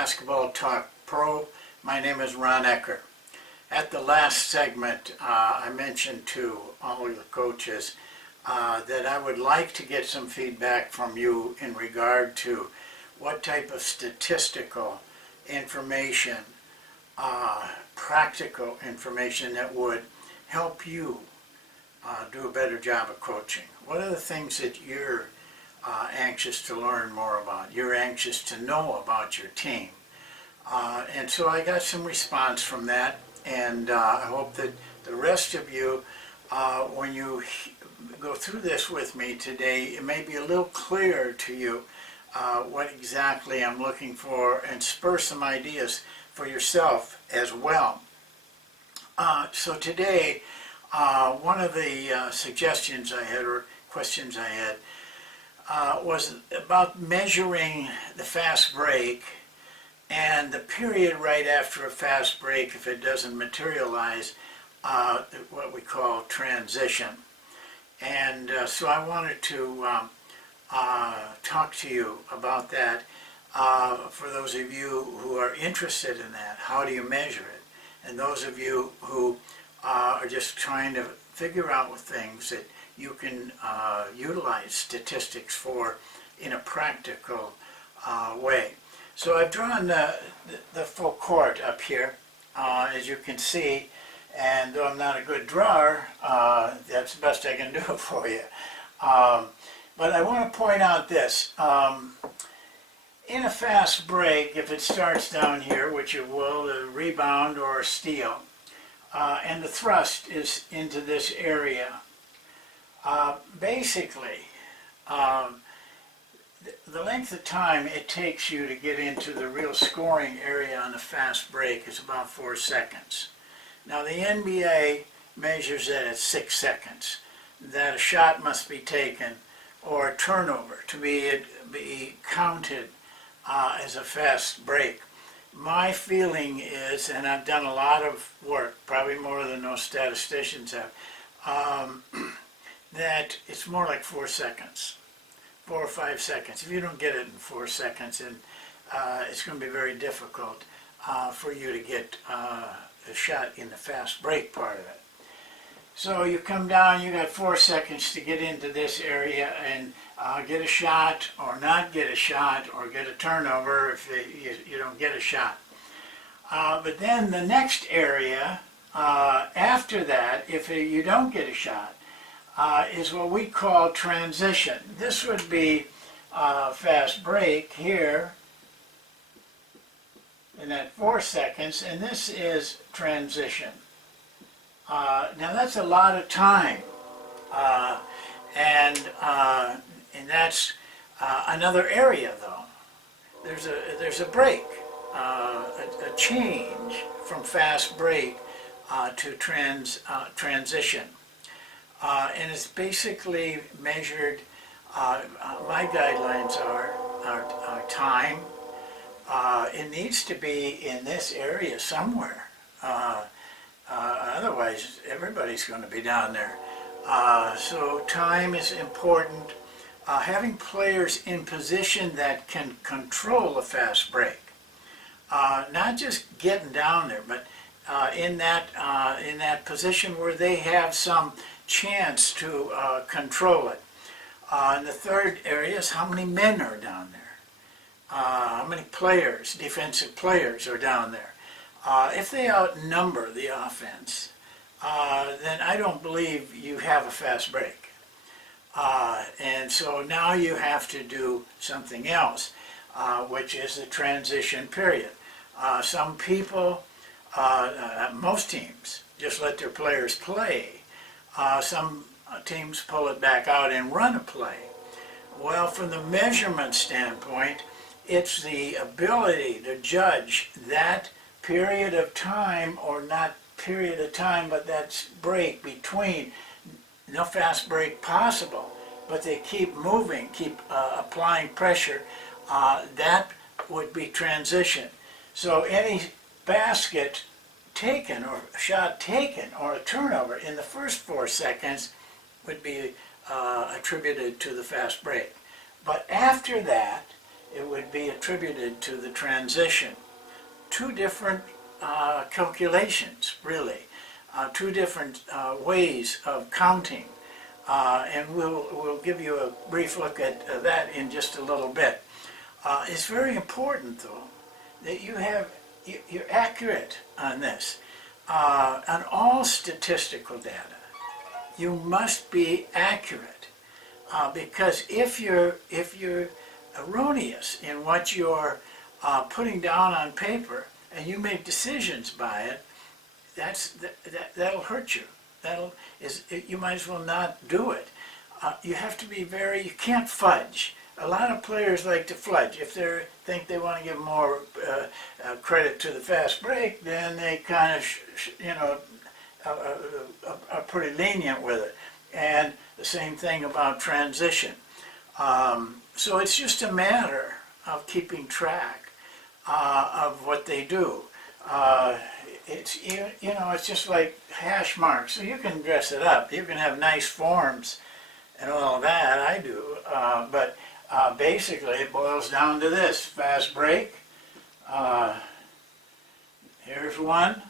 Basketball Talk Pro. My name is Ron Ekker. At the last segment, I mentioned to all the coaches that I would like to get some feedback from you in regard to what type of statistical information, practical information that would help you do a better job of coaching. What are the things that you're anxious to learn more about, you're anxious to know about your team? And so I got some response from that, and I hope that the rest of you, when you go through this with me today, it may be a little clearer to you what exactly I'm looking for, and spur some ideas for yourself as well. So today, one of the suggestions I had, or questions I had, was about measuring the fast break and the period right after a fast break if it doesn't materialize, what we call transition. And so I wanted to talk to you about that for those of you who are interested in that. How do you measure it? And those of you who are just trying to figure out things that you can utilize statistics for in a practical way. So I've drawn the full court up here, as you can see, and though I'm not a good drawer, that's the best I can do for you. But I want to point out this. In a fast break, if it starts down here, which it will, a rebound or a steal, and the thrust is into this area, basically, the length of time it takes you to get into the real scoring area on a fast break is about 4 seconds. Now the NBA measures that at 6 seconds, that a shot must be taken or a turnover to be counted as a fast break. My feeling is, and I've done a lot of work, probably more than most statisticians have, that it's more like 4 seconds, 4 or 5 seconds. If you don't get it in 4 seconds, then it's going to be very difficult for you to get a shot in the fast break part of it. So you come down, you got 4 seconds to get into this area and get a shot or not get a shot or get a turnover if you don't get a shot. But then the next area after that, if you don't get a shot, is what we call transition. This would be fast break here in that 4 seconds, and this is transition. Now that's a lot of time, and that's another area though. There's a break, a change from fast break to transition. And it's basically measured, my guidelines are time. It needs to be in this area somewhere. Otherwise, everybody's going to be down there. So time is important. Having players in position that can control a fast break. Not just getting down there, but in that position where they have some chance to control it. And the third area is how many men are down there. How many players, defensive players, are down there. If they outnumber the offense, then I don't believe you have a fast break. And so now you have to do something else, which is the transition period. Some people, most teams, just let their players play. Some teams pull it back out and run a play. Well, from the measurement standpoint, it's the ability to judge that period of time, or not period of time, but that break between, no fast break possible, but they keep moving, keep applying pressure, that would be transition. So any basket taken or shot taken or a turnover in the first 4 seconds would be attributed to the fast break. But after that, it would be attributed to the transition. Two different calculations, really. Two different ways of counting. And we'll give you a brief look at that in just a little bit. It's very important, though, that you're accurate on this. On all statistical data, you must be accurate, because if you're erroneous in what you're putting down on paper and you make decisions by it, that'll hurt you. You might as well not do it. You have to be you can't fudge. A lot of players like to fudge. If they think they want to give more credit to the fast break, then they kind of, are pretty lenient with it. And the same thing about transition. So it's just a matter of keeping track of what they do. It's it's just like hash marks. So you can dress it up. You can have nice forms and all of that. I do, but basically it boils down to this: fast break. Here's one,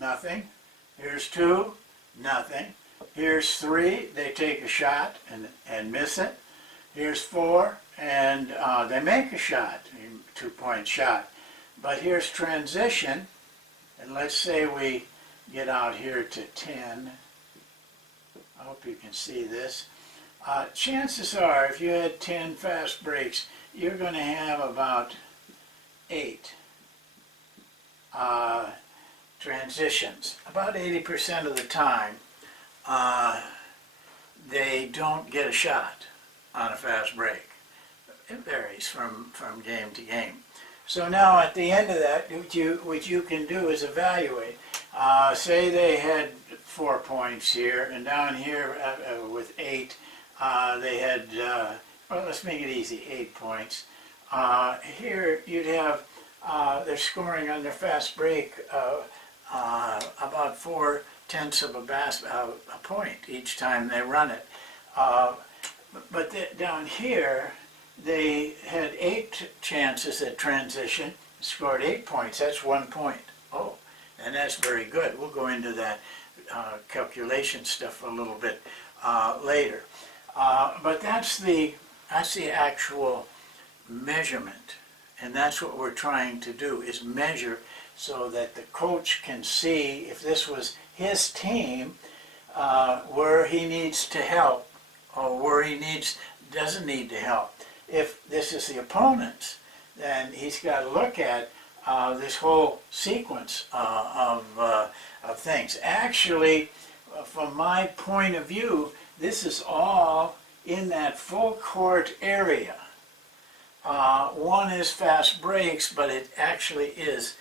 nothing. Here's two, nothing. Here's three. They take a shot and miss it. Here's four, and they make a shot, 2-point shot. But here's transition. And let's say we get out here to 10. I hope you can see this. Chances are, if you had 10 fast breaks, you're going to have about 8 transitions. About 80% of the time, they don't get a shot on a fast break. It varies from game to game. So now at the end of that, what you can do is evaluate. Say they had 4 points here, and down here with 8, they had, well, let's make it easy, 8 points. Here you'd have, they're scoring on their fast break about 4/10 of a point each time they run it. But down here, they had 8 chances at transition, scored 8 points. That's 1 point. Oh, and that's very good. We'll go into that calculation stuff a little bit later. But that's the actual measurement, and that's what we're trying to do, is measure so that the coach can see if this was his team, where he needs to help or where he doesn't need to help. If this is the opponent's, then he's got to look at this whole sequence of things. Actually, from my point of view, this is all in that full court area. One is fast breaks, but it actually is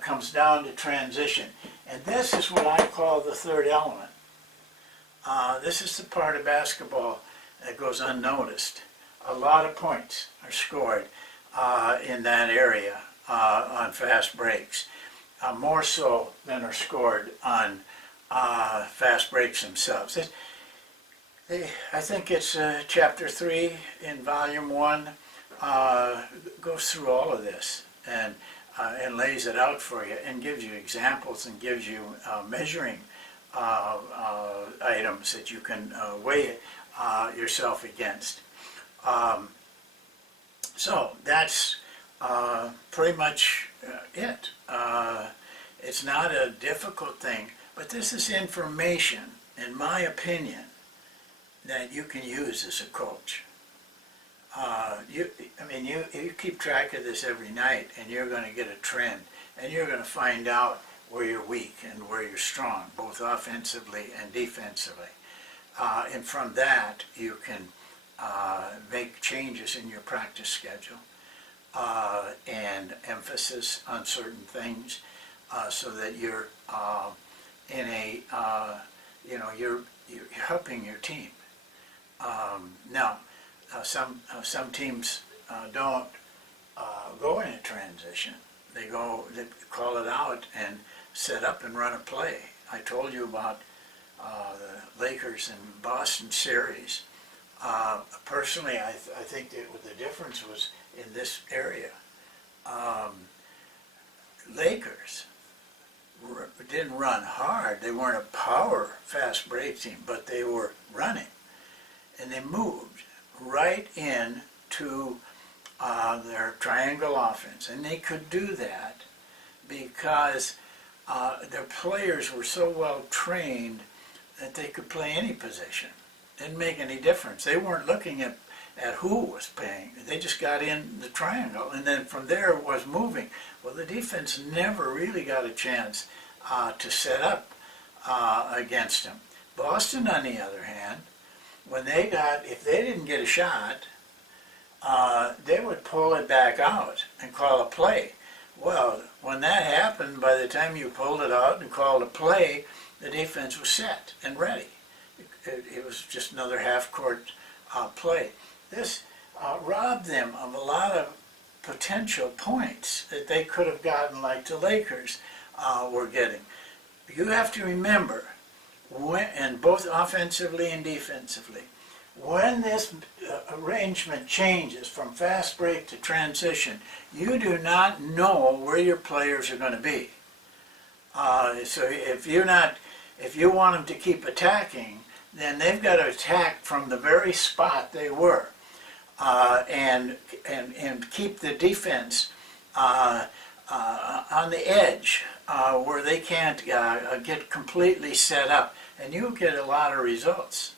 comes down to transition. And this is what I call the third element. This is the part of basketball that goes unnoticed. A lot of points are scored in that area on fast breaks, more so than are scored on fast breaks themselves. I think it's chapter 3 in volume 1 goes through all of this and lays it out for you and gives you examples and gives you measuring items that you can weigh yourself against. So that's pretty much it. It's not a difficult thing, but this is information, in my opinion, that you can use as a coach. You keep track of this every night, and you're going to get a trend, and you're going to find out where you're weak and where you're strong, both offensively and defensively. And from that, you can make changes in your practice schedule and emphasis on certain things, so that you're in a you're helping your team. Now, some teams don't go in a transition. They call it out and set up and run a play. I told you about the Lakers and Boston series. Personally, I think that the difference was in this area. Lakers didn't run hard. They weren't a power fast break team, but they were running. And they moved right in to their triangle offense. And they could do that because their players were so well trained that they could play any position. Didn't make any difference. They weren't looking at who was playing. They just got in the triangle, and then from there it was moving. Well, the defense never really got a chance to set up against them. Boston, on the other hand, if they didn't get a shot, they would pull it back out and call a play. Well, when that happened, by the time you pulled it out and called a play, the defense was set and ready. It was just another half-court play. This robbed them of a lot of potential points that they could have gotten, like the Lakers were getting. You have to remember, and both offensively and defensively, when this arrangement changes from fast break to transition, you do not know where your players are going to be. So if you want them to keep attacking, then they've got to attack from the very spot they were, and keep the defense on the edge where they can't get completely set up, and you get a lot of results.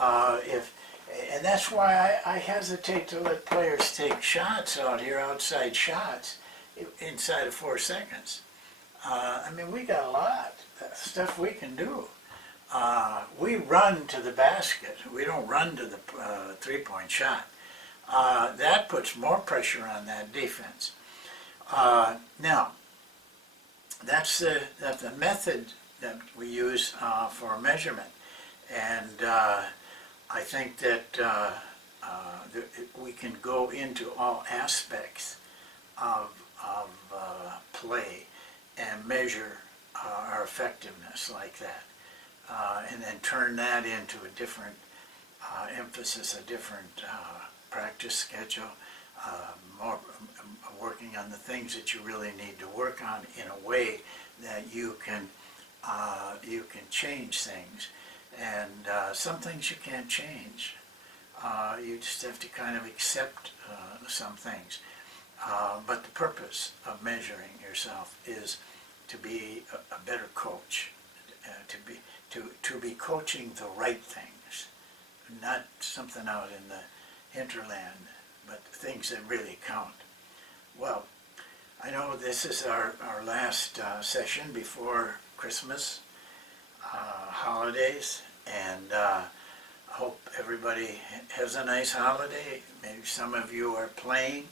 And that's why I hesitate to let players take shots out here, outside shots, inside of 4 seconds. I mean, we got a lot of stuff we can do. We run to the basket. We don't run to the three-point shot. That puts more pressure on that defense. Now, that's the method that we use for measurement. And I think that we can go into all aspects of play and measure our effectiveness like that. And then turn that into a different emphasis, a different practice schedule, more working on the things that you really need to work on in a way that you can change things. And some things you can't change. You just have to kind of accept some things. But the purpose of measuring yourself is to be a better coach, to be coaching the right things, not something out in the hinterland, but things that really count. Well, I know this is our last session before Christmas holidays, and I hope everybody has a nice holiday. Maybe some of you are playing.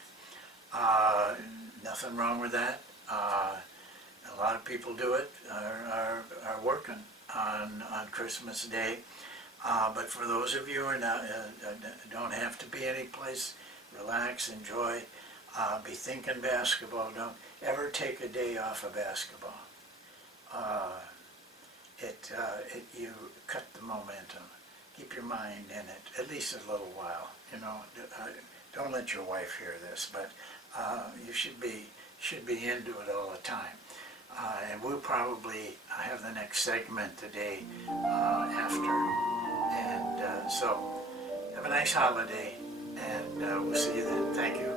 Nothing wrong with that. A lot of people do it, are working on Christmas Day. But for those of you who are not, don't have to be any place, relax, enjoy, be thinking basketball. Don't ever take a day off of basketball. You cut the momentum. Keep your mind in it at least a little while. You know, don't let your wife hear this, but you should be into it all the time. And we'll probably have the next segment the day after. And so have a nice holiday, and we'll see you then. Thank you.